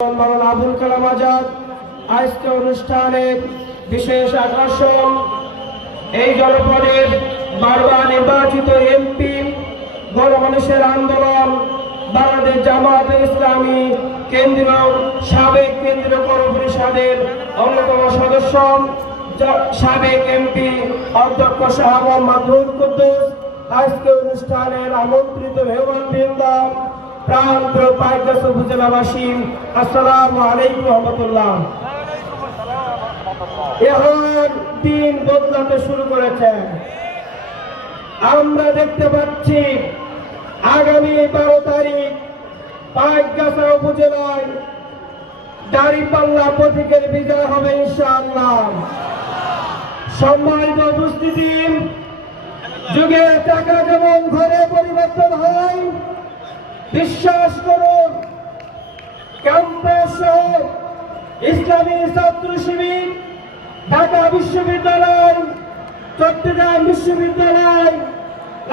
মাওলানা আবুল কালাম আজাদ আজকে অনুষ্ঠানের বিশেষ আকর্ষণ এই জনপদের বারবার নির্বাচিত এমপি গণমানুষের আন্দোলন বাংলাদেশ জামায়াতে ইসলামী কেন্দ্রীয় সাবেক কেন্দ্রীয় পরিষদের অন্যতম সদস্য সাবেক এমপি অধ্যক্ষ শাহ মোহাম্মদ রুহুল কুদ্দুস আজকে অনুষ্ঠানের আমন্ত্রিত মেহমানবৃন্দ প্রাণপ্রিয় পাইকগাছা উপজেলাবাসী আসসালামু আলাইকুম রহমতুল্লাহ। এখন দিন বদলাতে শুরু করেছে। আমরা দেখতে পাচ্ছি আগামী 12 তারিখ পাইকগাছা উপজেলায় দাঁড়িপাল্লা প্রতীকের বিজয় হবে ইনশাআল্লাহ। সম্মানিত উপস্থিতি, যুগে টাকা যেমন ঘরে পরিবর্তন হয়, বিশ্বাস করুন ক্যাম্পাস সহ ইসলামী ছাত্র শিবির, ঢাকা বিশ্ববিদ্যালয়, চট্টগ্রাম বিশ্ববিদ্যালয়,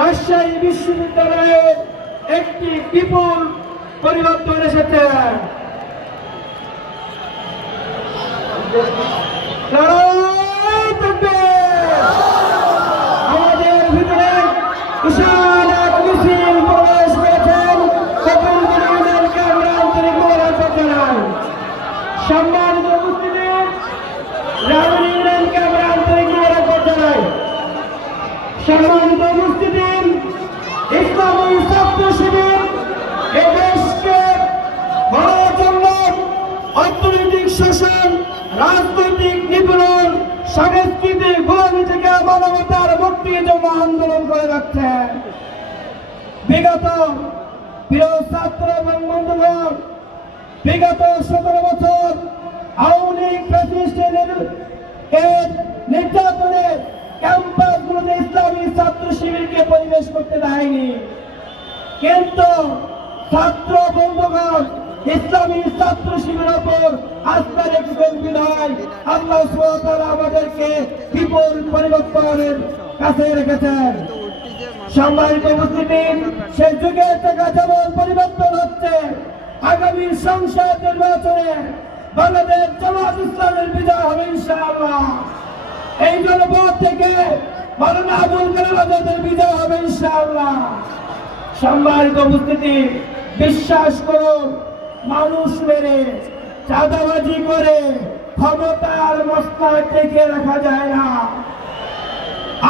রাজশাহী বিশ্ববিদ্যালয়ের একটি বিপুল পরিবর্তন এসেছে। আমাদের ভিতরে বিশাল এক মিছিল প্রবেশ করেছেন। সম্মানিত উপস্থিতি, সম্মানিত উপস্থিতি, ইসলামী ছাত্র শিবির এই দেশকে গড়ার জন্য অর্থনৈতিক শোষণ, রাজনৈতিক নিপীড়ন, সাংস্কৃতিক গোলামি থেকে মানবতার মুক্তির জন্য আন্দোলন করে যাচ্ছে। বিগত প্রিয় ছাত্র এবং বন্ধুগণ, বিগত 17 বছর আওয়ামী লীগ ফ্যাসিস্টের নির্যাতনে ক্যাম্পাসগুলোতে ইসলামী ছাত্র শিবিরকে পরিবেশ করতে দেয়নি, কিন্তু ছাত্র বন্ধুগণ ইসলামী ছাত্র শিবিরের উপর আস্থা রেখে বিধায় আল্লাহ সুবহানাহু ওয়া তাআলা আমাদেরকে বিপুল পরিবর্তনের কাছে রেখেছেন। সম্মানিত উপস্থিতি, সেই যুগের টাকা যেমন পরিবর্তন হচ্ছে, আগামী সংসদ নির্বাচনে বাংলাদেশ জামায়াত ইসলামের বিজয় হবে ইনশাআল্লাহ। এই জনপদ থেকে মাওলানা আবুল কালাম আজাদের বিজয় হবে ইনশাআল্লাহ। সম্মানিত উপস্থিতি, বিশ্বাস করুন মানুষ মেরে চাঁদাবাজি করে ক্ষমতার মসনদ টিকে রাখা যায় না।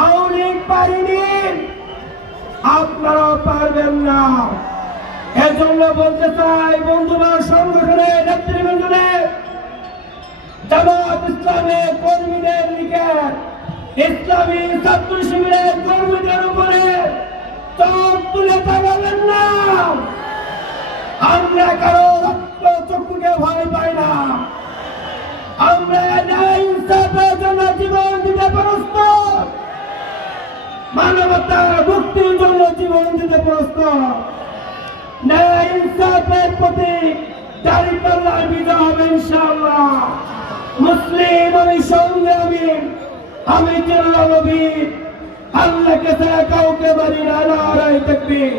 আওয়ামী লীগ পারেনি, আপনারাও পারবেন না। এজন্য বলতে চাই বন্ধুবান সংগঠনের নেতৃবৃন্দদের, জামায়াত ইসলামের কর্মীদের নিকট ইসলামী ছাত্র শিবিরের কর্মীদের উপরে চোখ তুলে তাকাবেন না। আমরা কারো রক্ত চক্ষুকে ভয় পাই না। আমরা ন্যায় ইনসাফের জন্য জীবন দিতে প্রস্তুত, মানবতার মুক্তির জন্য জীবন দিতে প্রস্তুত। ন্যায় ইনসাফের প্রতীক দাঁড়িপাল্লার বিজয় হবে ইনশাআল্লাহ। মুসলিম আমি সংগ্রামী, আমি চিরনবী, আল্লাহকে ছাড়া কাউকে মানি না। নারায়ে তাকবীর।